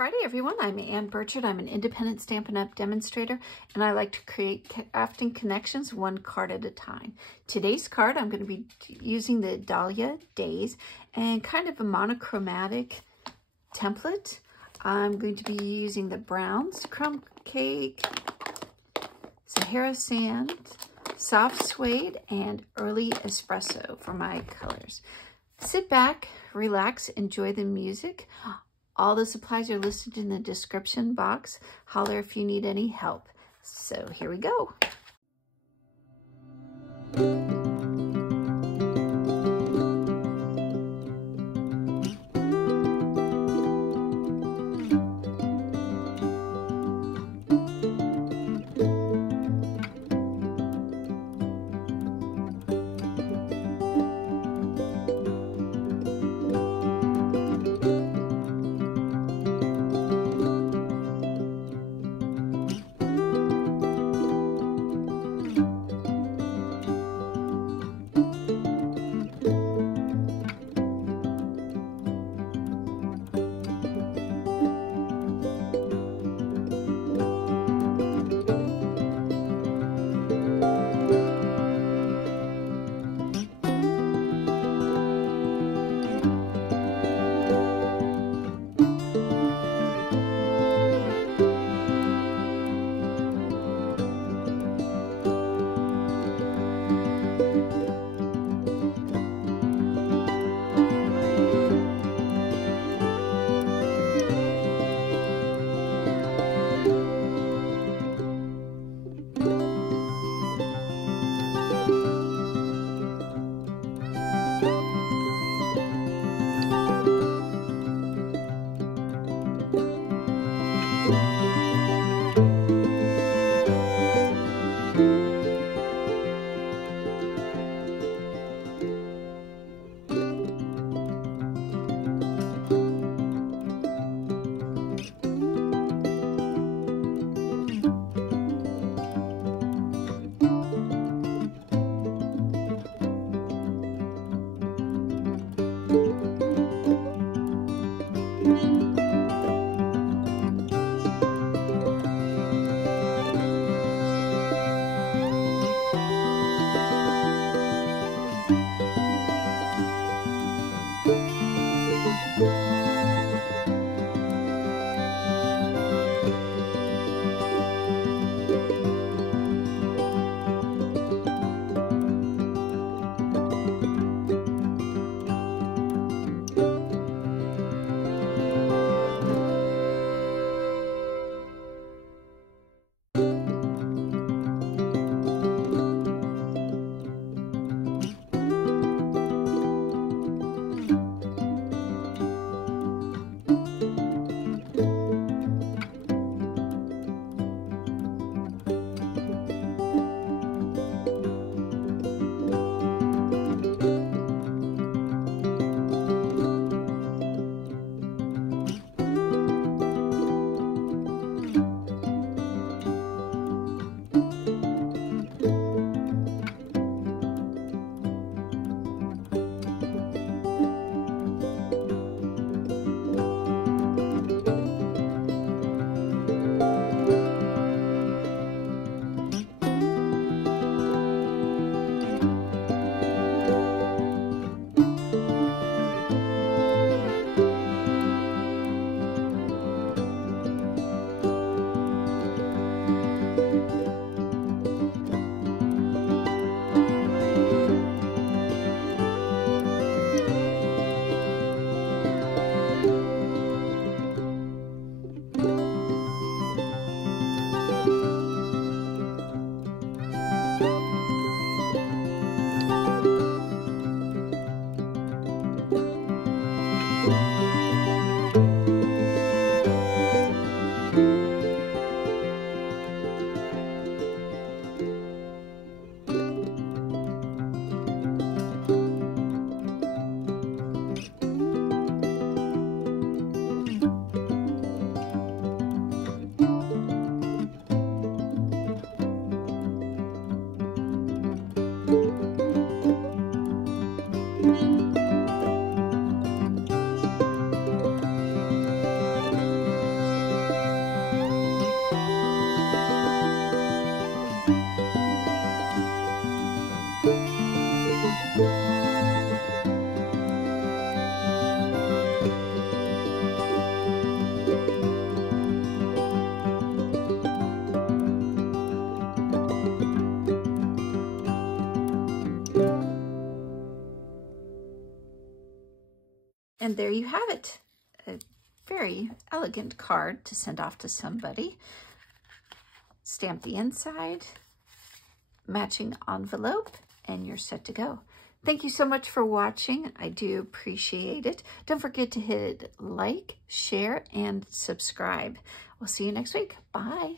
Friday, everyone. I'm Ann Birchard. I'm an independent Stampin' Up! Demonstrator, and I like to create crafting connections one card at a time. Today's card, I'm going to be using the Dahlia Days and kind of a monochromatic template. I'm going to be using the browns, crumb cake, Sahara sand, soft suede, and early espresso for my colors. Sit back, relax, enjoy the music. All the supplies are listed in the description box. Holler if you need any help. So here we go. And there you have it. A very elegant card to send off to somebody. Stamp the inside, matching envelope, and you're set to go. Thank you so much for watching. I do appreciate it. Don't forget to hit like, share, and subscribe. We'll see you next week. Bye.